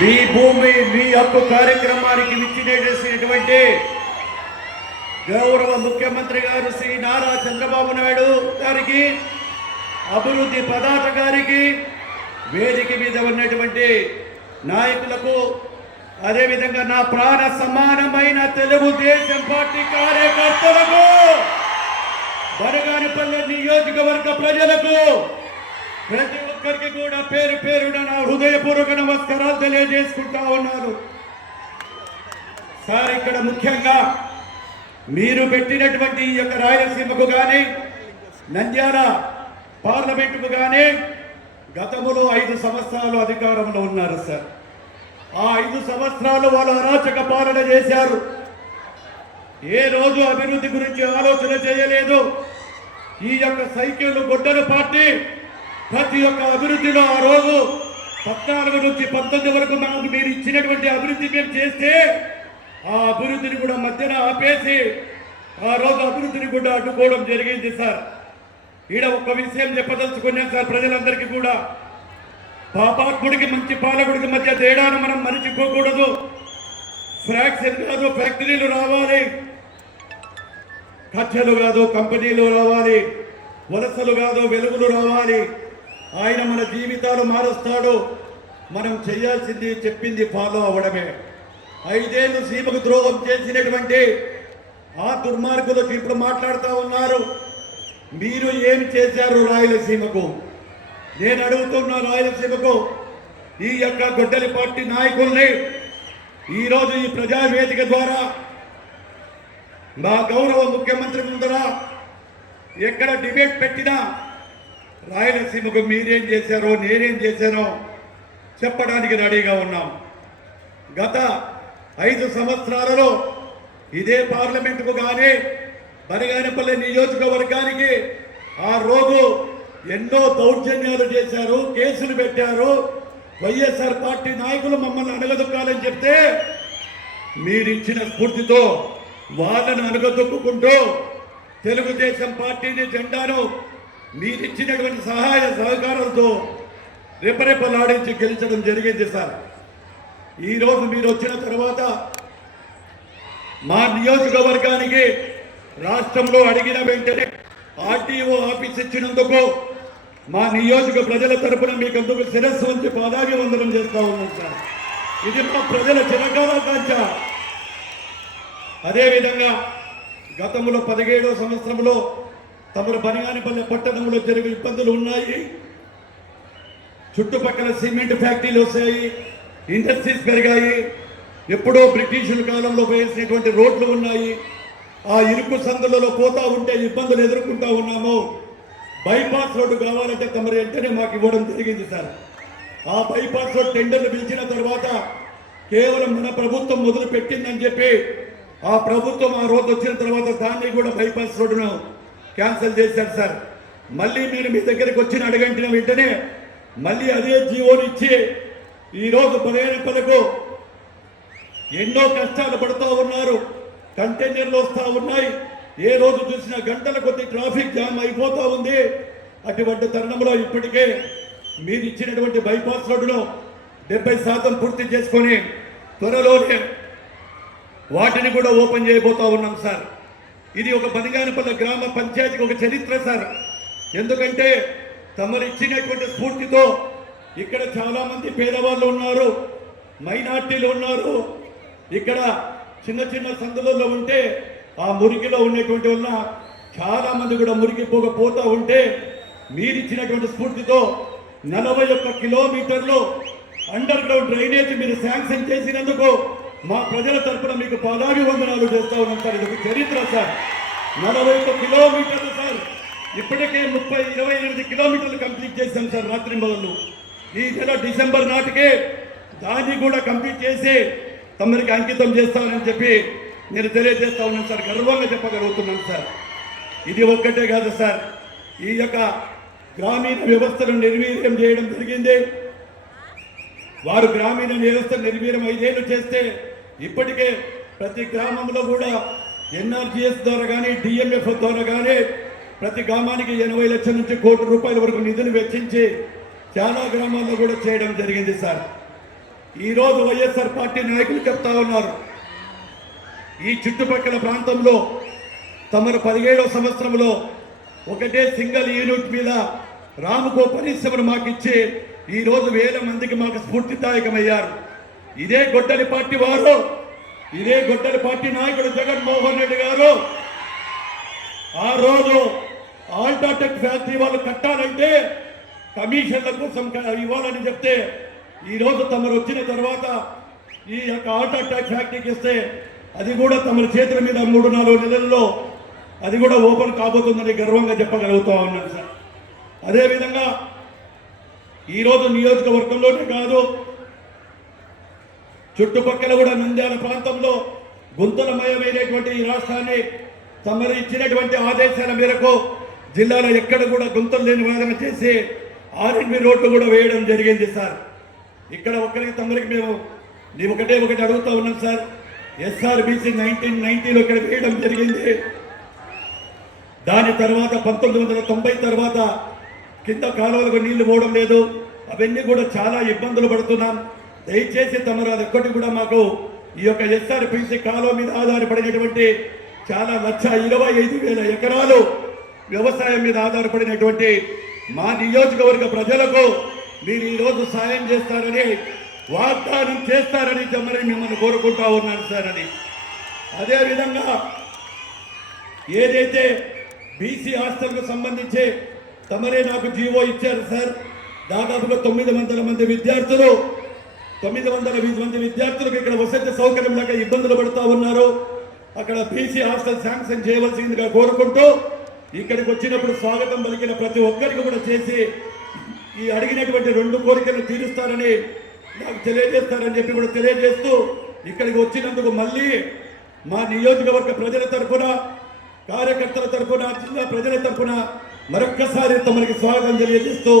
మీ భూమి మీ హక్కు కార్యక్రమానికి విచ్చేసినటువంటి గౌరవ ముఖ్యమంత్రి గారు శ్రీ నారా చంద్రబాబు నాయుడు గారికి, అభివృద్ధి పదార్థ గారికి, వేదిక మీద ఉన్నటువంటి నాయకులకు, అదేవిధంగా నా ప్రాణ సమానమైన తెలుగుదేశం పార్టీ కార్యకర్తలకు, బనగానపల్లి నియోజకవర్గ ప్రజలకు, ప్రతి ఒక్కరికి కూడా పేరు పేరున నా హృదయపూర్వక నమస్కారాలు తెలియజేసుకుంటా ఉన్నాను. సార్, ఇక్కడ ముఖ్యంగా మీరు పెట్టినటువంటి ఈ యొక్క రాయలసీమకు కానీ, నంద్యాల పార్లమెంటుకు కానీ గతంలో 5 సంవత్సరాలు అధికారంలో ఉన్నారు సార్. ఆ 5 సంవత్సరాలు వాళ్ళు అరాచక పాలన చేశారు. ఏ రోజు అభివృద్ధి గురించి ఆలోచన చేయలేదు. ఈ యొక్క సైకిల్ గొడ్డల పార్టీ ప్రతి ఒక్క అభివృద్ధిలో ఆ రోజు 14 నుంచి 19 వరకు మనకు మీరు ఇచ్చినటువంటి అభివృద్ధి మేము చేస్తే ఆ అభివృద్ధిని కూడా మధ్యన ఆపేసి ఆ రోజు అభివృద్ధిని కూడా అడ్డుకోవడం జరిగింది సార్. ఈడ ఒక్క విషయం చెప్పదలుచుకున్నాం సార్ ప్రజలందరికీ కూడా, పాపాత్ముడికి మంచి పాలకుడికి మధ్య తేడాను మనం మరిచిపోకూడదు. ఫ్రాక్షన్ కాదు ఫ్యాక్టరీలు రావాలి, కచ్చలు కాదు కంపెనీలు రావాలి, వలసలు కాదు వెలుగులు రావాలి. ఆయన మన జీవితాలు మారుస్తాడు. మనం చేయాల్సింది చెప్పింది ఫాలో అవ్వడమే. 5 ఏళ్ళు సీమకు ద్రోహం చేసినటువంటి ఆ దుర్మార్గులకు ఇప్పుడు మాట్లాడుతూ ఉన్నారు. మీరు ఏమి చేశారు రాయలసీమకు? నేను అడుగుతున్న రాయలసీమకు ఈ యొక్క గొడ్డలి పార్టీ నాయకుల్ని ఈరోజు ఈ ప్రజావేదిక ద్వారా మా గౌరవ ముఖ్యమంత్రి ముందర ఎక్కడ డిబేట్ పెట్టినా రాయలసీమకు మీరేం చేశారో నేనేం చేశానో చెప్పడానికి రెడీగా ఉన్నాం. గత 5 సంవత్సరాలలో ఇదే పార్లమెంటుకు కానీ బనగానపల్లి నియోజకవర్గానికి ఆ రోజు ఎన్నో దౌర్జన్యాలు చేశారు, కేసులు పెట్టారు. వైఎస్ఆర్ పార్టీ నాయకులు మమ్మల్ని అణగదొక్కాలని చెప్తే మీరిచ్చిన స్ఫూర్తితో వాళ్ళను అణగదొక్కుంటూ తెలుగుదేశం పార్టీని జెండాను మీరిచ్చినటువంటి సహాయ సహకారాలతో రెపరెపలాడించి గెలిచడం జరిగింది సార్. ఈరోజు మీరు వచ్చిన తర్వాత మా నియోజకవర్గానికి రాష్ట్రంలో అడిగిన వెంటనే ఆర్టీఓ ఆఫీస్ ఇచ్చినందుకు మా నియోజక ప్రజల తరపున మీకు అందుకు శిరస్సు వంచి పాదాభివందనం చేస్తా ఉన్నాం సార్. ఇది మా ప్రజల చిరకాలాకాంక్ష. అదేవిధంగా గతంలో 17వ సంవత్సరంలో తమరు బనగానపల్లి పట్టణంలో జరిగే ఇబ్బందులు ఉన్నాయి. చుట్టుపక్కల సిమెంట్ ఫ్యాక్టరీలు వచ్చాయి, ఇండస్ట్రీస్ పెరిగాయి. ఎప్పుడో బ్రిటిషుల కాలంలో వేసినటువంటి రోడ్లు ఉన్నాయి. ఆ ఇరుకు సందులలో పోతా ఉంటే ఇబ్బందులు ఎదుర్కొంటా ఉన్నాము. బైపాస్ రోడ్డు కావాలంటే తమరు వెంటనే మాకు ఇవ్వడం జరిగింది సార్. ఆ బైపాస్ రోడ్ టెండర్లు పిలిచిన తర్వాత కేవలం మన ప్రభుత్వం మొదలు పెట్టిందని చెప్పి ఆ ప్రభుత్వం ఆ రోజు వచ్చిన తర్వాత దాన్ని కూడా బైపాస్ రోడ్డును క్యాన్సిల్ చేశారు సార్. మళ్ళీ నేను మీ దగ్గరికి వచ్చిన అడగంటిన వెంటనే మళ్ళీ అదే జీవోని ఇచ్చి ఈరోజు బనగానపల్లికు ఎన్నో కష్టాలు పడుతూ ఉన్నారు. కంటైనర్లు వస్తూ ఉన్నాయి. ఏ రోజు చూసినా గంటల కొద్ది ట్రాఫిక్ జామ్ అయిపోతూ ఉంది. అటువంటి తరుణంలో ఇప్పటికే మీరు ఇచ్చినటువంటి బైపాస్ రోడ్డును 70% పూర్తి చేసుకొని త్వరలోనే వాటిని కూడా ఓపెన్ చేయబోతా ఉన్నాం సార్. ఇది ఒక బనగానపల్లి గ్రామ పంచాయతీకి ఒక చరిత్ర సార్. ఎందుకంటే తమరు ఇచ్చినటువంటి స్ఫూర్తితో ఇక్కడ చాలామంది పేదవాళ్ళు ఉన్నారు, మైనార్టీలు ఉన్నారు. ఇక్కడ చిన్న చిన్న సందులలో ఉంటే ఆ మురికిలో ఉన్నటువంటి వల్ల చాలామంది కూడా మురికిపోకపోతూ ఉంటే మీరిచ్చినటువంటి స్ఫూర్తితో 41 కిలోమీటర్లు అండర్ గ్రౌండ్ డ్రైనేజ్ మీరు శాంక్షన్ చేసినందుకు మా ప్రజల తరఫున మీకు పాదాభివందనాలు చేస్తూ ఉన్నాం సార్. ఇది ఒక చరిత్ర సార్. 41 కిలోమీటర్లు సార్. ఇప్పటికే 28 కిలోమీటర్లు కంప్లీట్ చేశాం సార్ రాత్రి మొదలు. ఈ నెల డిసెంబర్ నాటికే దాన్ని కూడా కంప్లీట్ చేసి తమరికి అంకితం చేస్తామని చెప్పి నేను తెలియజేస్తా ఉన్నాను సార్. గర్వంగా చెప్పగలుగుతున్నాను సార్. ఇది ఒక్కటే కాదు సార్, ఈ యొక్క గ్రామీణ వ్యవస్థను నిర్వీర్యం చేయడం జరిగింది. వారు గ్రామీణ వ్యవస్థ నిర్వీర్యం 5 ఏళ్ళు చేస్తే ఇప్పటికే ప్రతి గ్రామంలో కూడా ఎన్ఆర్జీఎస్ ద్వారా కానీ డిఎంఎఫ్ ద్వారా కానీ ప్రతి గ్రామానికి 80 లక్షల నుంచి ₹1 కోటి వరకు నిధులు వెచ్చించి చాలా గ్రామాల్లో కూడా చేయడం జరిగింది సార్. ఈరోజు వైఎస్ఆర్ పార్టీ నాయకులు చెప్తా ఉన్నారు, ఈ చుట్టుపక్కల ప్రాంతంలో తమరు 17వ సంవత్సరంలో ఒకటే సింగిల్ యూనిట్ మీద రాముకో పరిశ్రమను మాకిచ్చి ఈరోజు వేల మందికి మాకు స్ఫూర్తిదాయకమయ్యారు. ఇదే గొడ్డలి పార్టీ వారు, ఇదే గొడ్డలి పార్టీ నాయకుడు జగన్మోహన్ రెడ్డి గారు ఆ రోజు ఆల్ట్రాటెక్ ఫ్యాక్టరీ వాళ్ళు కట్టాలంటే కమిషన్ల కోసం ఇవ్వాలని చెప్తే ఈరోజు తమరు వచ్చిన తర్వాత ఈ యొక్క ఆల్ట్రాటెక్ ఫ్యాక్టరీకి ఇస్తే అది కూడా తమ చేతుల మీద 3-4 నెలల్లో అది కూడా ఓపెన్ కాబోతుందని గర్వంగా చెప్పగలుగుతా ఉన్నాను సార్. అదేవిధంగా ఈరోజు నియోజకవర్గంలోనే కాదు, చుట్టుపక్కల కూడా నంద్యాల ప్రాంతంలో గుంతలమయమైనటువంటి ఈ రాష్ట్రాన్ని తమరు ఇచ్చినటువంటి ఆదేశాల మేరకు జిల్లాలో ఎక్కడ కూడా గుంతలు లేని విధంగా చేసి ఆర్ఎన్బి రోడ్లు కూడా వేయడం జరిగింది సార్. ఇక్కడ ఒక్కరికి తమరికి మేము ఒకటే అడుగుతా ఉన్నాం సార్. ఎస్ఆర్బిసి 1990లో ఇక్కడ వేయడం జరిగింది. దాని తర్వాత 1990 తర్వాత కింద కాలువలకు నీళ్లు పోవడం లేదు. అవన్నీ కూడా చాలా ఇబ్బందులు పడుతున్నాం. దయచేసి తమరు అది ఒక్కటి కూడా మాకు ఈ యొక్క ఎస్ఆర్బిసి కాలువ మీద ఆధారపడినటువంటి చాలా 1,25,000 ఎకరాలు వ్యవసాయం మీద ఆధారపడినటువంటి మా నియోజకవర్గ ప్రజలకు మీరు ఈరోజు సాయం చేస్తారని వాగ్దానం చేస్తారని తమరి మిమ్మల్ని కోరుకుంటా ఉన్నాను సార్ అని. అదేవిధంగా ఏదైతే బీసీ హాస్టల్కు సంబంధించి తమరే నాకు జీవో ఇచ్చారు సార్. దాదాపుగా 900 మంది విద్యార్థులు 900 మంది విద్యార్థులకు ఇక్కడ వసతి సౌకర్యం లేక ఇబ్బందులు పడుతూ ఉన్నారు. అక్కడ బీసీ హాస్టల్ శాంక్షన్ చేయవలసిందిగా కోరుకుంటూ ఇక్కడికి వచ్చినప్పుడు స్వాగతం పలికిన ప్రతి ఒక్కరికి కూడా చేసి ఈ అడిగినటువంటి 2 కోరికలు తీరుస్తారని నాకు తెలియజేస్తారని చెప్పి కూడా తెలియజేస్తూ ఇక్కడికి వచ్చినందుకు మళ్ళీ మా నియోజకవర్గ ప్రజల తరఫున, కార్యకర్తల తరఫున, జిల్లా ప్రజల తరఫున మరొక్కసారి తమరికి స్వాగతం తెలియజేస్తూ